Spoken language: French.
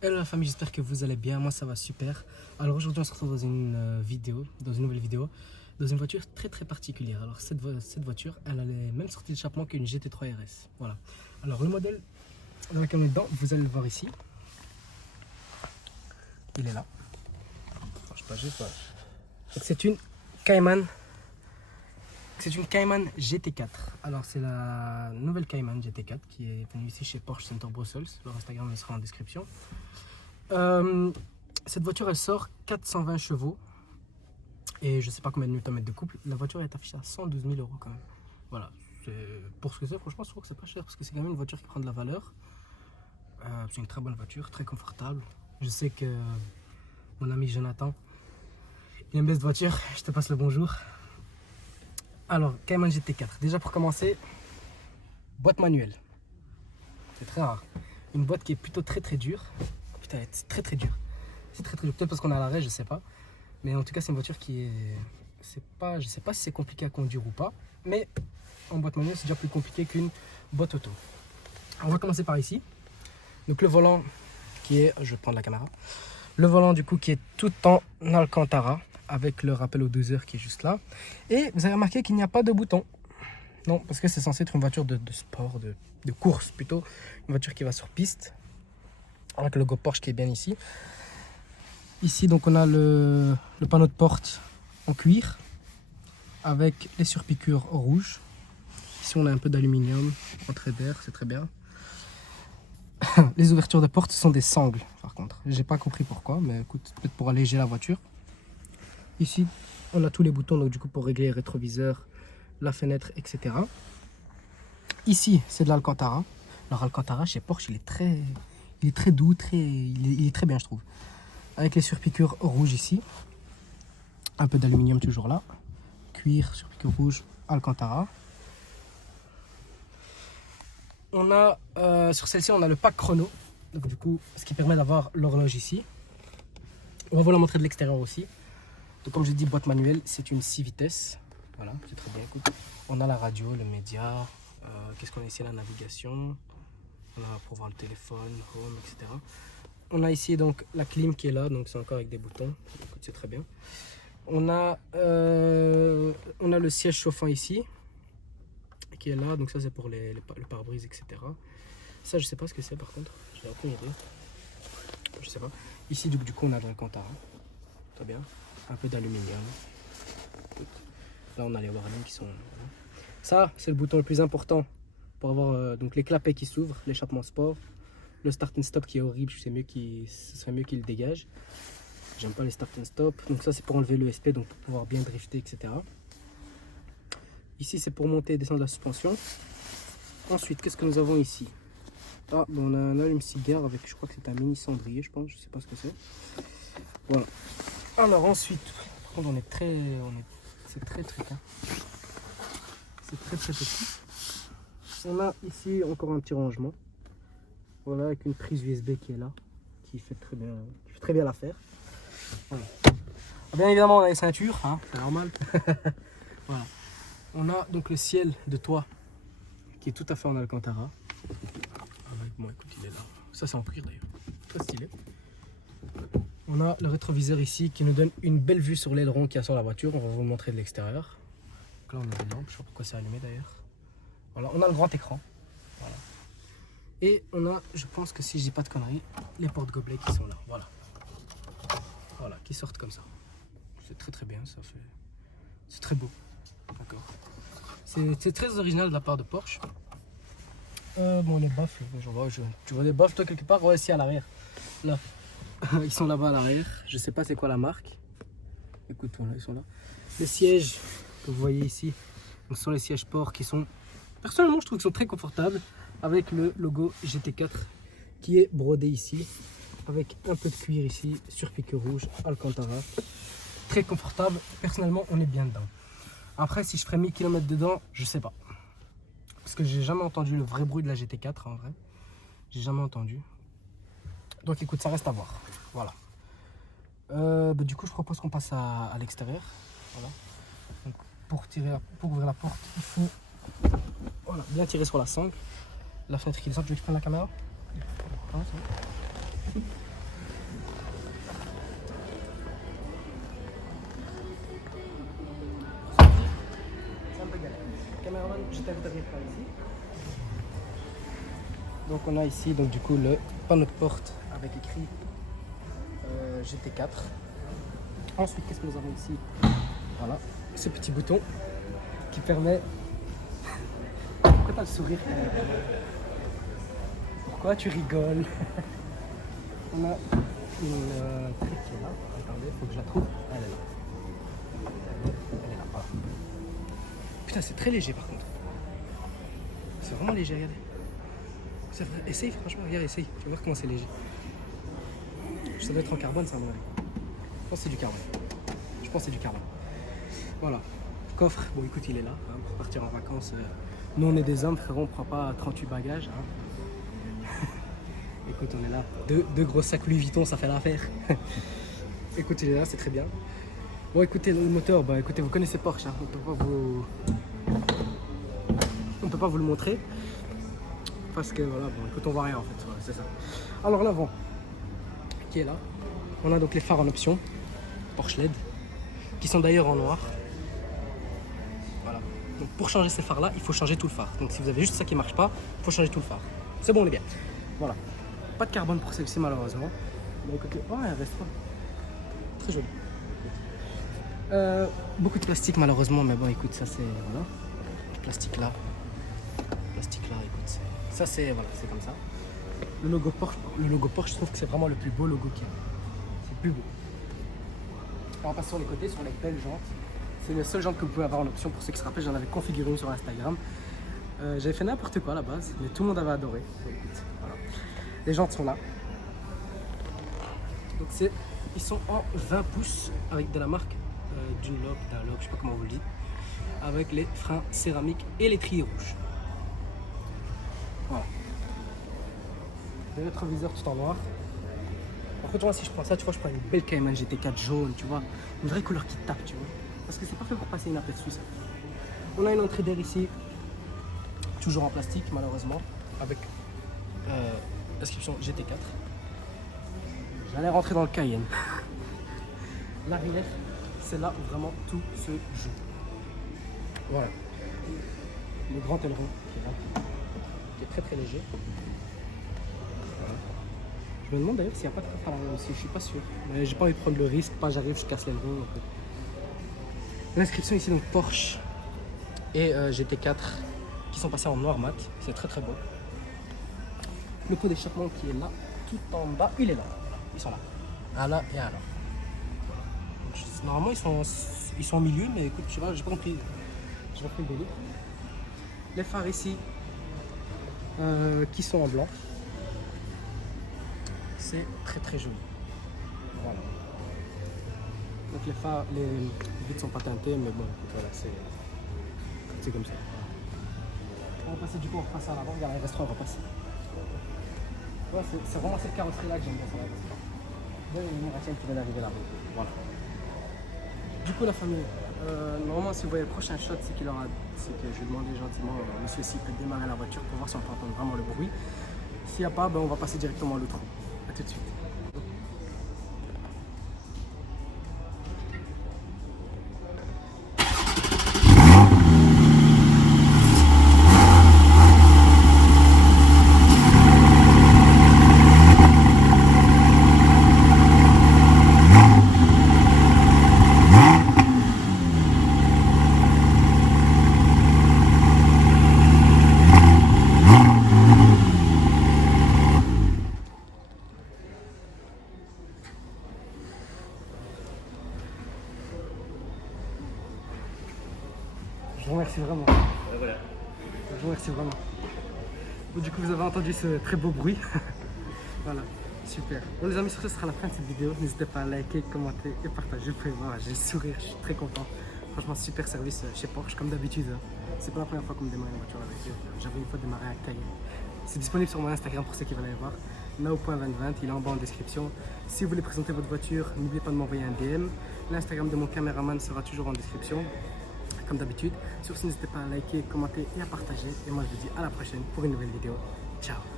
Hello la famille, j'espère que vous allez bien, moi ça va super. Alors aujourd'hui on se retrouve dans une vidéo, dans une nouvelle vidéo, dans une voiture très particulière. Alors cette voiture, elle a les mêmes sorties d'échappement qu'une GT3 RS. Voilà. Alors le modèle dans lequel on est dedans, vous allez le voir ici. Il est là. Je sais pas, juste voilà. Donc c'est une Cayman. C'est une Cayman GT4. Alors c'est la nouvelle Cayman GT4 qui est venue ici chez Porsche Center Brussels. Leur Instagram sera en description. Cette voiture elle sort 420 chevaux et je sais pas combien de Nm de couple. La voiture est affichée à 112 000 € quand même. Voilà, pour ce que c'est, franchement je trouve que c'est pas cher parce que c'est quand même une voiture qui prend de la valeur. C'est une très bonne voiture, très confortable. Je sais que mon ami Jonathan il aime bien cette voiture, je te passe le bonjour. Alors Cayman GT4, déjà pour commencer, boîte manuelle, c'est très rare. Une boîte qui est plutôt très dure. Putain, c'est très dur. C'est très dur, peut-être parce qu'on est à l'arrêt, je sais pas. Mais en tout cas, c'est une voiture qui est. C'est pas, je sais pas si c'est compliqué à conduire ou pas, mais en boîte manuelle, c'est déjà plus compliqué qu'une boîte auto. On va commencer par ici. Donc le volant qui est, je vais prendre la caméra. Le volant du coup qui est tout en Alcantara avec le rappel aux 12 heures qui est juste là. Et vous avez remarqué qu'il n'y a pas de bouton. Non, parce que c'est censé être une voiture de sport, de course plutôt. Une voiture qui va sur piste. Avec le logo Porsche qui est bien ici. Ici donc on a le panneau de porte en cuir avec les surpiqûres rouges. Ici on a un peu d'aluminium, entrée d'air, c'est très bien. Les ouvertures de porte sont des sangles par contre. J'ai pas compris pourquoi, mais écoute, peut-être pour alléger la voiture. Ici on a tous les boutons donc du coup pour régler les rétroviseurs, la fenêtre, etc. Ici c'est de l'Alcantara. Alors Alcantara chez Porsche il est très doux, il est très bien je trouve. Avec les surpiqûres rouges ici. Un peu d'aluminium toujours là. Cuir, surpiqûre rouge, Alcantara. On a sur celle-ci on a le pack chrono. Donc du coup ce qui permet d'avoir l'horloge ici. On va vous la montrer de l'extérieur aussi. Donc comme je dis boîte manuelle, c'est une 6 vitesses. Voilà, c'est très bien. Écoute, on a la radio, le média. Qu'est-ce qu'on a ici? La navigation. On a pour voir le téléphone, home, etc. On a ici donc la clim qui est là, donc c'est encore avec des boutons. Écoute, c'est très bien. On a le siège chauffant ici qui est là, donc ça c'est pour le pare-brise, etc. Ça je sais pas ce que c'est par contre, j'ai aucune idée. Je sais pas. Ici du coup on a de l'Alcantara, très bien. Un peu d'aluminium. Là on a les warnings qui sont. Ça c'est le bouton le plus important pour avoir donc les clapets qui s'ouvrent, l'échappement sport. Le start and stop qui est horrible, ce serait mieux qu'il le dégage. J'aime pas les start and stop. Donc ça c'est pour enlever le SP, donc pour pouvoir bien drifter, etc. Ici c'est pour monter et descendre la suspension. Ensuite, qu'est-ce que nous avons ici? Ah, bon, on a un allume-cigare avec, je crois que c'est un mini cendrier, je pense, je sais pas ce que c'est. Voilà. Alors ensuite, par contre c'est très hein. C'est très petit. On a ici encore un petit rangement. Voilà, avec une prise USB qui est là, qui fait très bien l'affaire. Voilà. Bien évidemment, on a les ceintures, hein, c'est normal. Voilà. On a donc le ciel de toit qui est tout à fait en Alcantara. Bon, écoute, il est là. Ça, c'est en cuir d'ailleurs. Très stylé. On a le rétroviseur ici qui nous donne une belle vue sur l'aileron qu'il y a sur la voiture. On va vous le montrer de l'extérieur. Là, on a des lampes. Je sais pas pourquoi c'est allumé d'ailleurs. Voilà, on a le grand écran. Voilà. Et on a, je pense que si je dis pas de conneries, les portes gobelets qui sont là. Voilà. Voilà, qui sortent comme ça. C'est très bien, ça fait. C'est très beau. D'accord. C'est très original de la part de Porsche. Bon, les baffles, tu vois les baffles toi quelque part? Ouais, ici à l'arrière. Là. Ils sont là-bas à l'arrière. Je sais pas c'est quoi la marque. Écoute, voilà, ils sont là. Les sièges que vous voyez ici, ce sont les sièges sport qui sont. Personnellement, je trouve qu'ils sont très confortables. Avec le logo GT4 qui est brodé ici. Avec un peu de cuir ici, surpiqûre rouge, Alcantara. Très confortable. Personnellement, on est bien dedans. Après, si je ferais 1000 km dedans, je sais pas. Parce que j'ai jamais entendu le vrai bruit de la GT4 en vrai. J'ai jamais entendu. Donc écoute, ça reste à voir. Voilà. Du coup, je propose qu'on passe à l'extérieur. Voilà. Donc, pour ouvrir la porte, il faut voilà, bien tirer sur la sangle. La fenêtre qui descend, tu veux que je prenne la caméra? Ah, je t'invite à venir par ici. Donc on a ici donc du coup le panneau de porte avec écrit GT4. Ensuite, qu'est-ce que nous avons ici? Voilà, ce petit bouton qui permet... Pourquoi t'as le sourire? Pourquoi tu rigoles? On a une truc qui est là. Attendez, il faut que je la trouve. Elle est là. Elle est là, voilà. Putain, c'est très léger par contre. C'est vraiment léger, regardez. C'est vrai. Essaye, franchement, regarde, essaye. Tu vas voir comment c'est léger. Ça doit être en carbone, ça, à mon avis. Je pense que c'est du carbone. Je pense que c'est du carbone. Voilà. Coffre, bon écoute, il est là hein, pour partir en vacances. Nous, on est des hommes, frérot, on prend pas 38 bagages. Hein. Écoute, on est là. Deux gros sacs Louis Vuitton, ça fait l'affaire. Écoute, il est là, c'est très bien. Bon, écoutez, le moteur, bah écoutez, vous connaissez Porsche. Hein. On peut pas vous le montrer. Parce que voilà, bon, écoute, on voit rien en fait. Voilà, c'est ça. Alors, l'avant, qui est là. On a donc les phares en option. Porsche LED. Qui sont d'ailleurs en noir. Voilà. Donc pour changer ces phares là, il faut changer tout le phare. Donc si vous avez juste ça qui marche pas, il faut changer tout le phare. C'est bon les gars. Voilà. Pas de carbone pour celle-ci malheureusement. Mais écoutez, oh elle reste pas. Très joli. Beaucoup de plastique malheureusement, mais bon écoute, ça c'est voilà. Plastique là, écoute, ça c'est voilà, c'est comme ça. Le logo Porsche, je trouve que c'est vraiment le plus beau logo qu'il y a. C'est le plus beau. On passe sur les côtés, sur les belles jantes. C'est le seul jante que vous pouvez avoir en option. Pour ceux qui se rappellent, j'en avais configuré une sur Instagram. J'avais fait n'importe quoi à la base, mais tout le monde avait adoré. Donc, écoute, voilà. Les jantes sont là. Donc ils sont en 20 pouces avec de la marque Dunlop, je sais pas comment vous le dites, avec les freins céramiques et l'étrier rouge. Voilà. Le rétroviseur tout en noir. Par contre, moi, si je prends ça, tu vois, je prends une belle Cayman GT4 jaune, tu vois, une vraie couleur qui tape, tu vois, parce que c'est parfait pour passer inaperçu ça. On a une entrée d'air ici, toujours en plastique malheureusement, avec inscription GT4. J'allais rentrer dans le Cayenne. L'arrière, c'est là où vraiment tout se joue. Voilà. Le grand aileron qui est là, qui est très très léger. Je me demande d'ailleurs s'il n'y a pas de coffre à l'arrière aussi, je suis pas sûr. Mais j'ai pas envie de prendre le risque, pas j'arrive, je casse l'aileron. L'inscription ici donc Porsche et GT4 qui sont passés en noir mat, c'est très très beau. Le pot d'échappement qui est là, tout en bas, il est là. Ils sont là. Ah là et ah là. Normalement ils sont au milieu, mais écoute, je sais pas, j'ai pas compris. J'ai pas compris le délire. Les phares ici qui sont en blanc. C'est très très joli. Voilà. Donc les phares, les vitres sont pas teintées, mais bon, voilà, c'est comme ça. On va passer du coup, on va repasser à l'avant, regarde, il reste 3, on va passer. Ouais, c'est vraiment cette carrosserie là que j'aime bien sur la voiture. Là, il y a une Ratienne qui vient d'arriver là-bas. Voilà. Du coup, la famille, normalement, si vous voyez le prochain shot, c'est que je vais demander gentiment à monsieur s'il peut démarrer la voiture pour voir si on peut entendre vraiment le bruit. S'il n'y a pas, ben, on va passer directement à l'autre. A tout de suite. Je vous remercie vraiment. Voilà. Je vous remercie vraiment. Bon, du coup, vous avez entendu ce très beau bruit. Voilà, super. Bon, les amis, sur ce sera la fin de cette vidéo. N'hésitez pas à liker, commenter et partager. Voilà, j'ai le sourire, je suis très content. Franchement, super service chez Porsche, comme d'habitude. Hein. C'est pas la première fois qu'on me démarre une voiture avec eux. J'avais une fois démarré un Cayenne. C'est disponible sur mon Instagram pour ceux qui veulent aller voir. Nao.2020, il est en bas en description. Si vous voulez présenter votre voiture, n'oubliez pas de m'envoyer un DM. L'Instagram de mon caméraman sera toujours en description. Comme d'habitude. Sur ce, n'hésitez pas à liker, commenter et à partager. Et moi, je vous dis à la prochaine pour une nouvelle vidéo. Ciao!